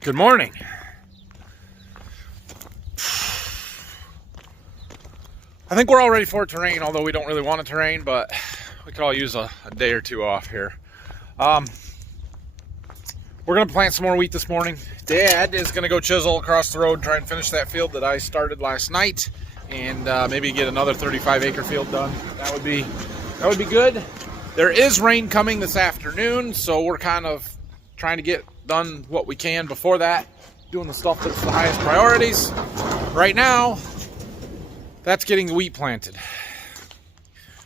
Good morning. I think we're all ready for it to rain, although we don't really want it to rain, but we could all use a day or two off here. We're going to plant some more wheat this morning. Dad is going to go chisel across the road and try and finish that field that I started last night, and maybe get another 35-acre field done. That would be good. There is rain coming this afternoon, so we're kind of trying to get done what we can before that, doing the stuff that's the highest priorities. Right now, that's getting the wheat planted,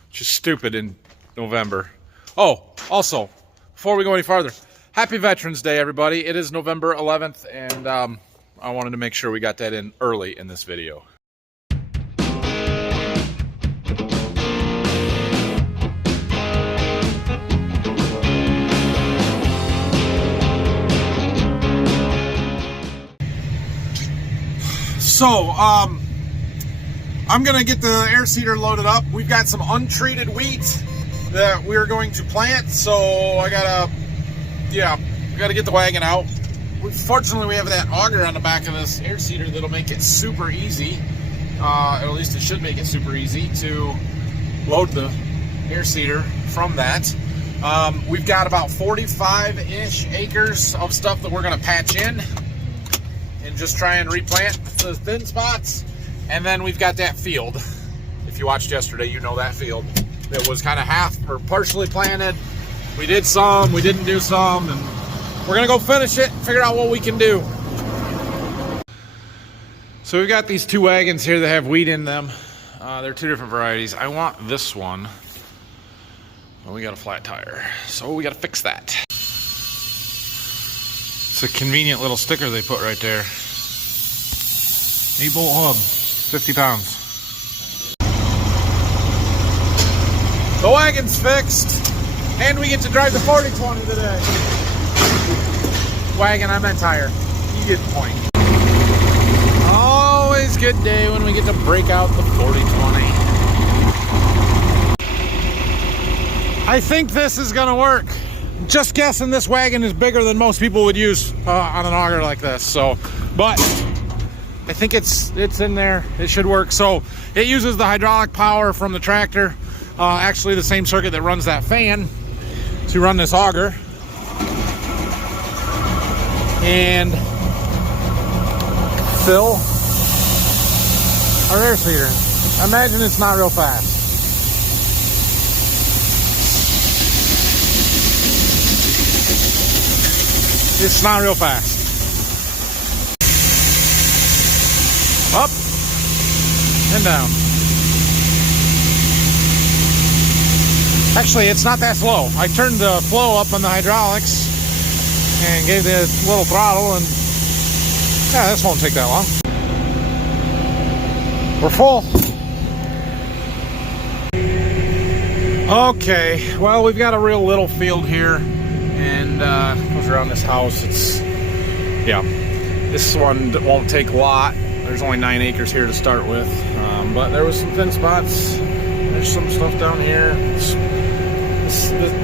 which is stupid in November. Oh, also, before we go any farther, happy Veterans Day, everybody. It is November 11th, and I wanted to make sure we got that in early in this video. So, I'm going to get the air seeder loaded up. We've got some untreated wheat that we're going to plant, so I gotta get the wagon out. Fortunately, we have that auger on the back of this air seeder that'll make it super easy, at least it should make it super easy to load the air seeder from that. We've got about 45-ish acres of stuff that we're going to patch in and just try and replant the thin spots. And then we've got that field. If you watched yesterday, you know that field. It was kind of half or partially planted. We did some, we didn't do some, and we're gonna go finish it and figure out what we can do. So we've got these two wagons here that have wheat in them. They're two different varieties. I want this one. Well, we got a flat tire, so we gotta fix that. It's a convenient little sticker they put right there. 8-bolt hub, 50 pounds. The wagon's fixed, and we get to drive the 4020 today. Wagon, I meant tire. You get the point. Always good day when we get to break out the 4020. I think this is gonna work. Just guessing this wagon is bigger than most people would use on an auger like this. So, but I think it's in there. It should work. So it uses the hydraulic power from the tractor, actually the same circuit that runs that fan, to run this auger. And fill our air seeder. Imagine it's not real fast. It's not real fast. Up and down. Actually, it's not that slow. I turned the flow up on the hydraulics and gave it a little throttle, and yeah, this won't take that long. We're full. Okay, well, we've got a real little field here, and goes around this house. This one won't take a lot. There's only 9 acres here to start with, but there was some thin spots. There's some stuff down here.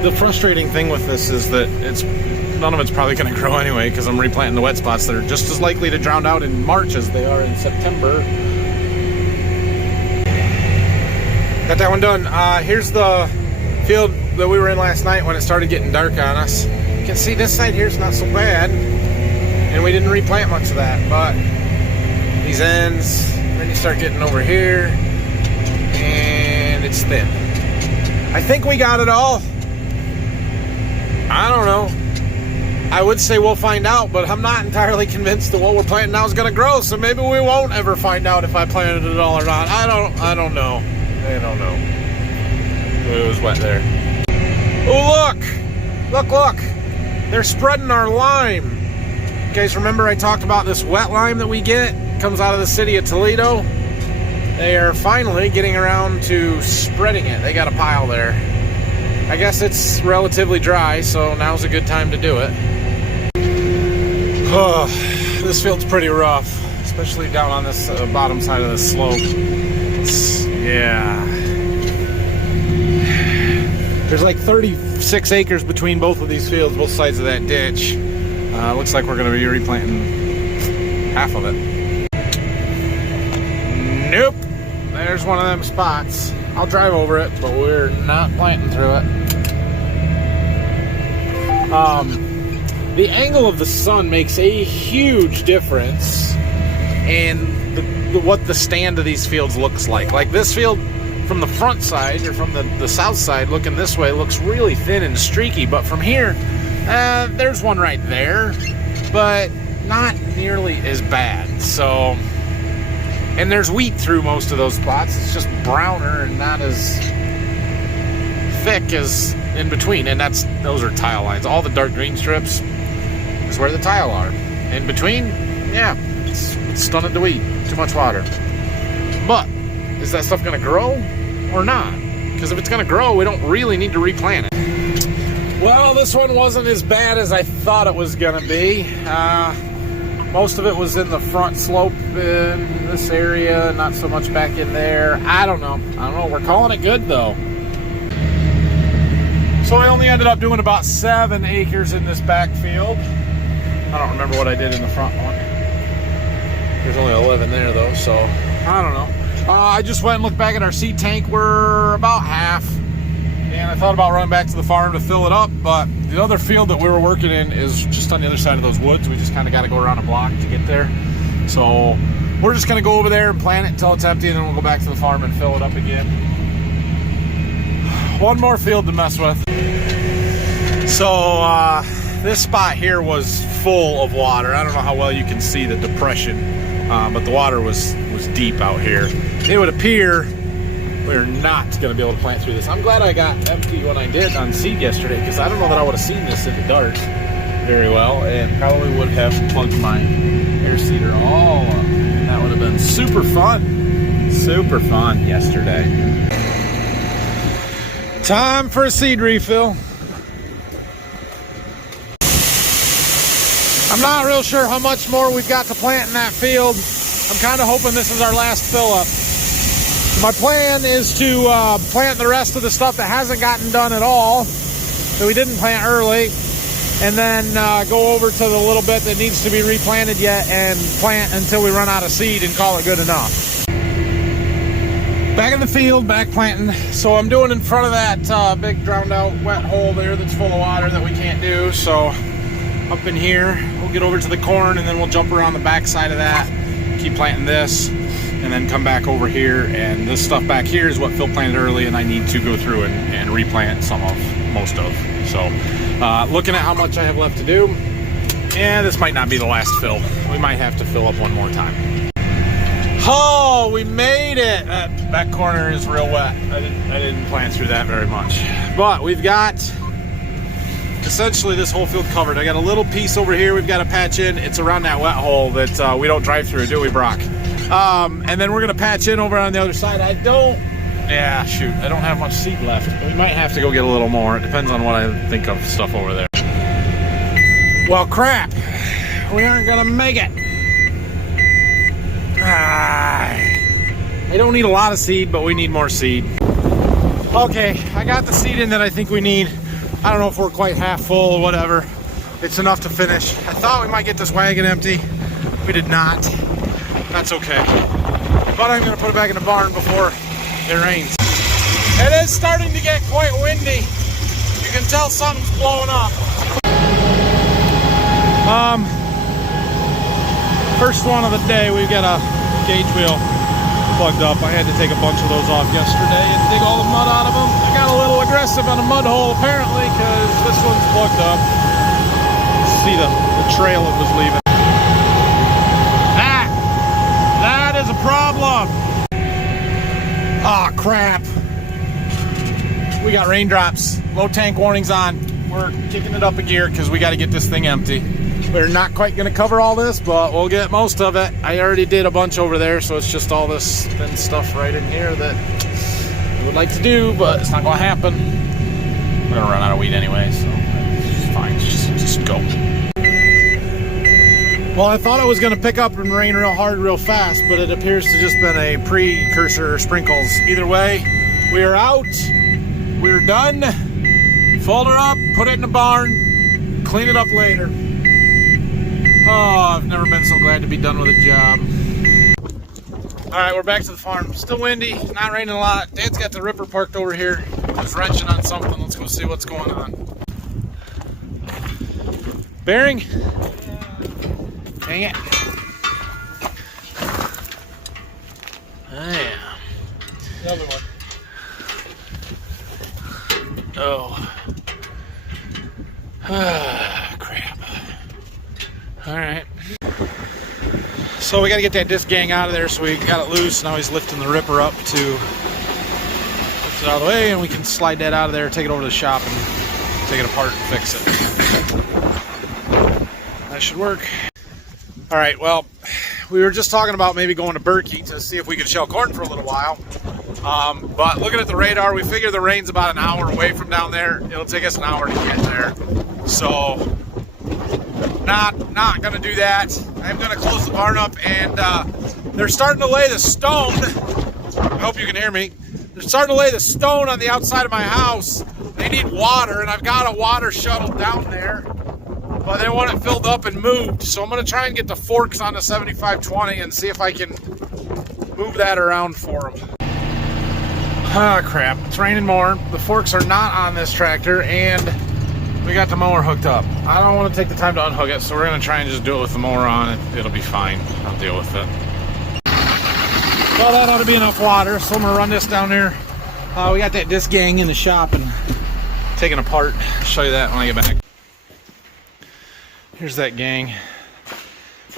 The frustrating thing with this is that none of it's probably going to grow anyway, because I'm replanting the wet spots that are just as likely to drown out in March as they are in September. Got that one done. Here's the field that we were in last night when it started getting dark on us. You can see this side here is not so bad, and we didn't replant much of that, but these ends, then you start getting over here, and it's thin. I think we got it all. I don't know. I would say we'll find out, but I'm not entirely convinced that what we're planting now is going to grow, so maybe we won't ever find out if I planted it all or not. I don't know. I don't know. It was wet there. Oh, look. They're spreading our lime. You guys remember I talked about this wet lime that we get? It comes out of the city of Toledo. They are finally getting around to spreading it. They got a pile there. I guess it's relatively dry, so now's a good time to do it. Oh, this field's pretty rough, especially down on this bottom side of the slope. Yeah. There's like 36 acres between both of these fields, both sides of that ditch. Looks like we're going to be replanting half of it. Nope. There's one of them spots. I'll drive over it, but we're not planting through it. The angle of the sun makes a huge difference in what the stand of these fields looks like. Like this field from the front side, or from the south side looking this way, looks really thin and streaky, but from here, there's one right there, but not nearly as bad. So, and there's wheat through most of those spots. It's just browner and not as thick as in between, and those are tile lines. All the dark green strips is where the tile are. In between, yeah, it's stunted to weed. Too much water. But is that stuff going to grow or not? Because if it's going to grow, we don't really need to replant it. Well, this one wasn't as bad as I thought it was going to be. Most of it was in the front slope in this area, not so much back in there. I don't know. We're calling it good though. So I only ended up doing about 7 acres in this back field. I don't remember what I did in the front one. There's only 11 there though, so I don't know. I just went and looked back at our seed tank. We're about half. And I thought about running back to the farm to fill it up, but the other field that we were working in is just on the other side of those woods. We just kind of got to go around a block to get there. So we're just going to go over there and plant it until it's empty, and then we'll go back to the farm and fill it up again. One more field to mess with. So this spot here was full of water. I don't know how well you can see the depression, but the water was deep out here. It would appear we're not going to be able to plant through this. I'm glad I got empty when I did on seed yesterday, because I don't know that I would have seen this in the dark very well, and probably would have plugged my air seeder all up. And that would have been super fun yesterday. Time for a seed refill. I'm not real sure how much more we've got to plant in that field. I'm kind of hoping this is our last fill up. My plan is to plant the rest of the stuff that hasn't gotten done at all, that we didn't plant early, and then go over to the little bit that needs to be replanted yet and plant until we run out of seed and call it good enough. Back in the field, back planting. So I'm doing in front of that big drowned out wet hole there that's full of water that we can't do. So up in here, we'll get over to the corn, and then we'll jump around the back side of that, keep planting this, and then come back over here. And this stuff back here is what Phil planted early, and I need to go through and replant most of. So looking at how much I have left to do, yeah, this might not be the last fill. We might have to fill up one more time. Oh, we made it. That back corner is real wet. I didn't plant through that very much, but we've got essentially this whole field covered. I got a little piece over here we've got to patch in. It's around that wet hole that we don't drive through, do we, Brock? And then we're gonna patch in over on the other side. I don't have much seed left. We might have to go get a little more. It depends on what I think of stuff over there. Well, crap, we aren't gonna make it. I don't need a lot of seed, but we need more seed. Okay, I got the seed in that I think we need. I don't know if we're quite half full or whatever. It's enough to finish. I thought we might get this wagon empty. We did not. That's okay. But I'm gonna put it back in the barn before it rains. It is starting to get quite windy. You can tell something's blowing up. First one of the day, we've got a gauge wheel plugged up. I had to take a bunch of those off yesterday and dig all the mud out of them. I got a little aggressive on a mud hole apparently, because this one's plugged up. See the trail it was leaving. That is a problem. Ah, crap. We got raindrops. Low tank warning's on. We're kicking it up a gear because we got to get this thing empty. We're not quite going to cover all this, but we'll get most of it. I already did a bunch over there, so it's just all this thin stuff right in here that I would like to do, but it's not going to happen. We're going to run out of weed anyway, so it's fine. Just go. Well, I thought it was going to pick up and rain real hard real fast, but it appears to just been a precursor sprinkles. Either way, we are out. We're done. Fold her up, put it in the barn, clean it up later. I've never been so glad to be done with a job. All right, we're back to the farm. Still windy, not raining a lot. Dad's got the ripper parked over here. Just wrenching on something. Let's go see what's going on. Bearing? Dang it. Yeah. Another one. Oh. Ah, crap. All right. So we got to get that disc gang out of there, so we got it loose. Now he's lifting the ripper up to lift it out of the way, and we can slide that out of there, take it over to the shop, and take it apart and fix it. That should work. All right, well, we were just talking about maybe going to Berkey to see if we could shell corn for a little while. But looking at the radar, we figure the rain's about an hour away from down there. It'll take us an hour to get there. So, not gonna do that. I'm gonna close the barn up, and they're starting to lay the stone. I hope you can hear me. They're starting to lay the stone on the outside of my house. They need water, and I've got a water shuttle down there, but they want it filled up and moved. So I'm gonna try and get the forks on the 7520 and see if I can move that around for them. Ah, crap, it's raining more. The forks are not on this tractor, and we got the mower hooked up. I don't want to take the time to unhook it, so we're going to try and just do it with the mower on. It'll be fine. I'll deal with it. Well, that ought to be enough water, so I'm going to run this down there. We got that disc gang in the shop and taken apart. I'll show you that when I get back. Here's that gang.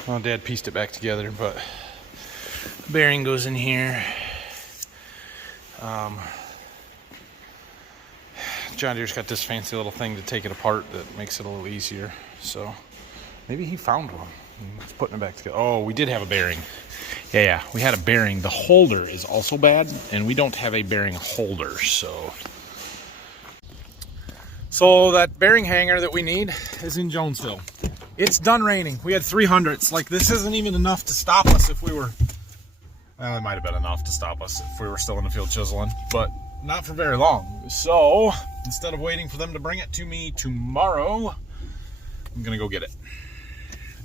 Well, Dad pieced it back together, but the bearing goes in here. John Deere's got this fancy little thing to take it apart that makes it a little easier. So maybe he found one. He's putting it back together. Oh, we did have a bearing. Yeah, we had a bearing. The holder is also bad, and we don't have a bearing holder. So that bearing hanger that we need is in Jonesville. It's done raining. We had 300s. Like, this isn't even enough to stop us if we were... Well, it might have been enough to stop us if we were still in the field chiseling, but not for very long. So instead of waiting for them to bring it to me tomorrow, I'm gonna go get it.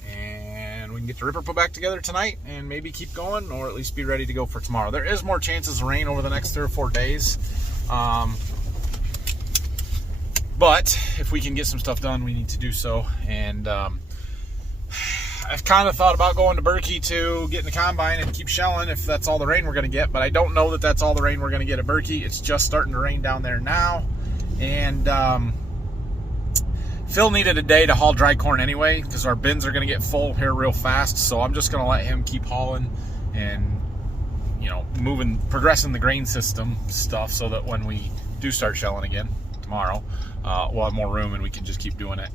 And we can get the ripper put back together tonight and maybe keep going, or at least be ready to go for tomorrow. There is more chances of rain over the next 3 or 4 days. But if we can get some stuff done, we need to do so. And I've kind of thought about going to Berkey to get in the combine and keep shelling if that's all the rain we're going to get, but I don't know that that's all the rain we're going to get at Berkey. It's just starting to rain down there now, and Phil needed a day to haul dry corn anyway because our bins are going to get full here real fast, so I'm just going to let him keep hauling and, you know, progressing the grain system stuff so that when we do start shelling again tomorrow, we'll have more room and we can just keep doing it.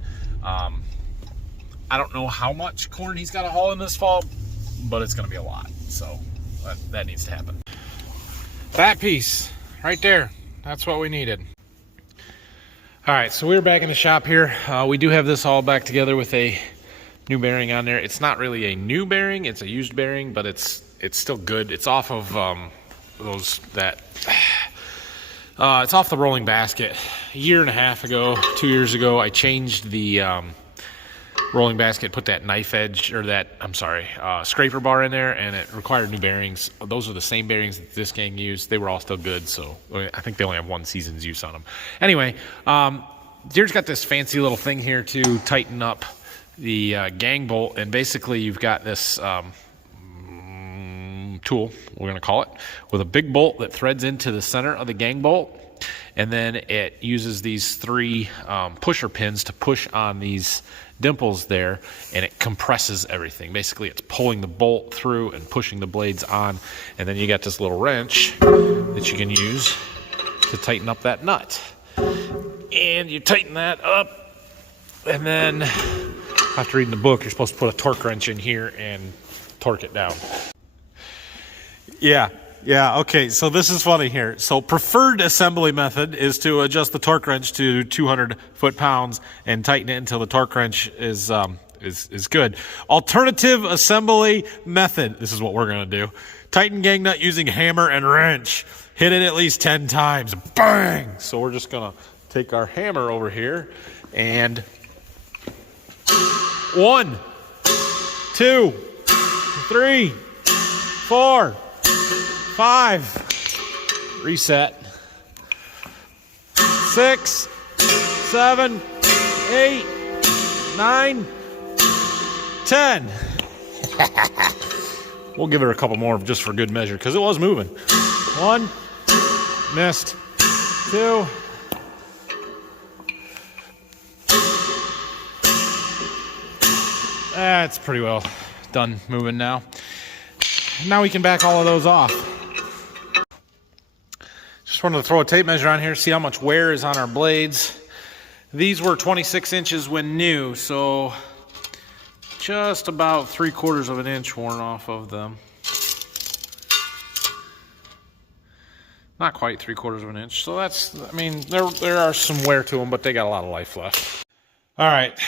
I don't know how much corn he's got to haul in this fall, but it's going to be a lot. So that needs to happen. That piece right there, that's what we needed. All right, so we're back in the shop here. We do have this all back together with a new bearing on there. It's not really a new bearing, it's a used bearing, but it's still good. It's off of it's off the rolling basket. A year and a half ago, 2 years ago, I changed the rolling basket, put that knife edge, or that, scraper bar in there, and it required new bearings. Those are the same bearings that this gang used. They were all still good, so I think they only have 1 season's use on them. Anyway, Deere's got this fancy little thing here to tighten up the gang bolt, and basically you've got this tool, we're going to call it, with a big bolt that threads into the center of the gang bolt, and then it uses these 3 pusher pins to push on these dimples there, and it compresses everything. Basically, it's pulling the bolt through and pushing the blades on, and then you got this little wrench that you can use to tighten up that nut. And you tighten that up, and then after reading the book, you're supposed to put a torque wrench in here and torque it down. Yeah, okay, so this is funny here. So preferred assembly method is to adjust the torque wrench to 200 foot-pounds and tighten it until the torque wrench is good. Alternative assembly method, this is what we're going to do. Tighten gang nut using hammer and wrench. Hit it at least 10 times. Bang! So we're just going to take our hammer over here and 1, 2, 2, 3, 4, 5. Reset. 6, 7, 8, 9, 10. We'll give her a couple more just for good measure because it was moving. 1, missed. 2. That's pretty well done moving now. Now we can back all of those off. Just wanted to throw a tape measure on here, see how much wear is on our blades. These were 26 inches when new, so just about 3/4 of an inch worn off of them. Not quite 3/4 of an inch. So that's, I mean, there are some wear to them, but they got a lot of life left. All right.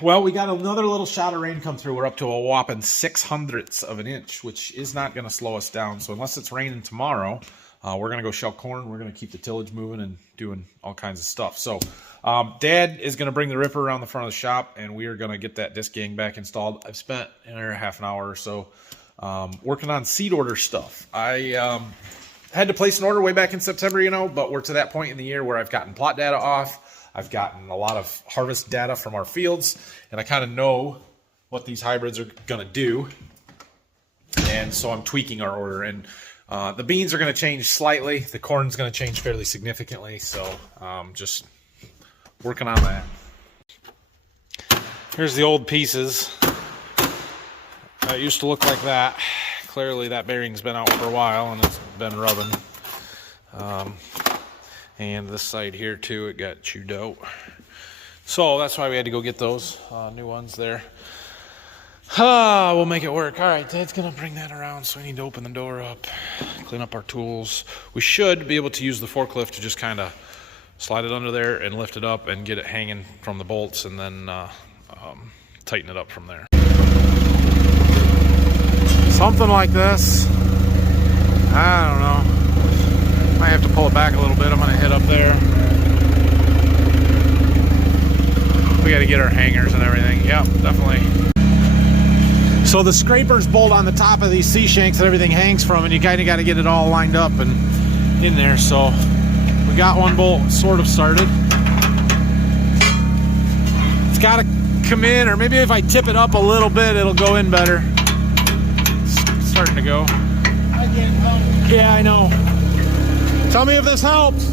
Well, we got another little shot of rain come through. We're up to a whopping 6/100ths of an inch, which is not going to slow us down. So unless it's raining tomorrow, we're going to go shell corn. We're going to keep the tillage moving and doing all kinds of stuff. So Dad is going to bring the ripper around the front of the shop, and we are going to get that disc gang back installed. I've spent half an hour or so working on seed order stuff. I had to place an order way back in September, you know, but we're to that point in the year where I've gotten plot data off. I've gotten a lot of harvest data from our fields, and I kind of know what these hybrids are going to do. And so I'm tweaking our order. And the beans are going to change slightly. The corn's going to change fairly significantly. So just working on that. Here's the old pieces. It used to look like that. Clearly that bearing's been out for a while and it's been rubbing. And this side here too, it got chewed out. So that's why we had to go get those new ones there. We'll make it work. All right, Dad's gonna bring that around, so we need to open the door up, clean up our tools. We should be able to use the forklift to just kind of slide it under there and lift it up and get it hanging from the bolts, and then tighten it up from there. Something like this. I don't know. Might have to pull it back a little bit. I'm gonna hit up there. We gotta get our hangers and everything. Yep, definitely. So the scrapers bolt on the top of these C-shanks that everything hangs from, and you kind of got to get it all lined up and in there. So we got one bolt sort of started. It's got to come in, or maybe if I tip it up a little bit, it'll go in better. It's starting to go. I can't help. Yeah, I know. Tell me if this helps.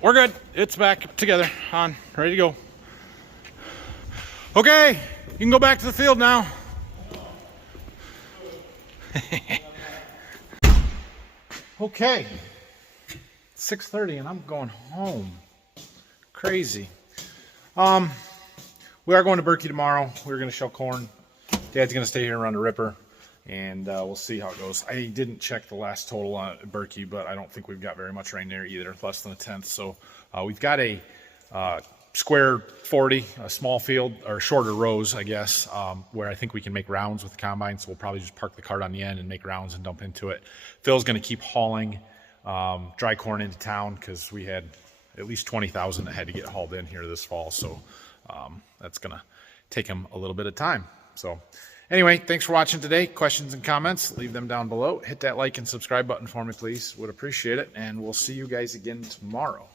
We're good. It's back together. On. Ready to go. Okay. You can go back to the field now. Okay. 6:30 and I'm going home. Crazy. We are going to Berkey tomorrow. We're going to shell corn. Dad's going to stay here and run the ripper, and we'll see how it goes. I didn't check the last total on Berkey, but I don't think we've got very much rain there either, less than a tenth. So we've got a square 40, a small field, or shorter rows, I guess, where I think we can make rounds with the combine. So we'll probably just park the cart on the end and make rounds and dump into it. Phil's going to keep hauling dry corn into town because we had at least 20,000 that had to get hauled in here this fall. So that's going to take him a little bit of time. So anyway, thanks for watching today. Questions and comments, leave them down below. Hit that like and subscribe button for me, please. Would appreciate it. And we'll see you guys again tomorrow.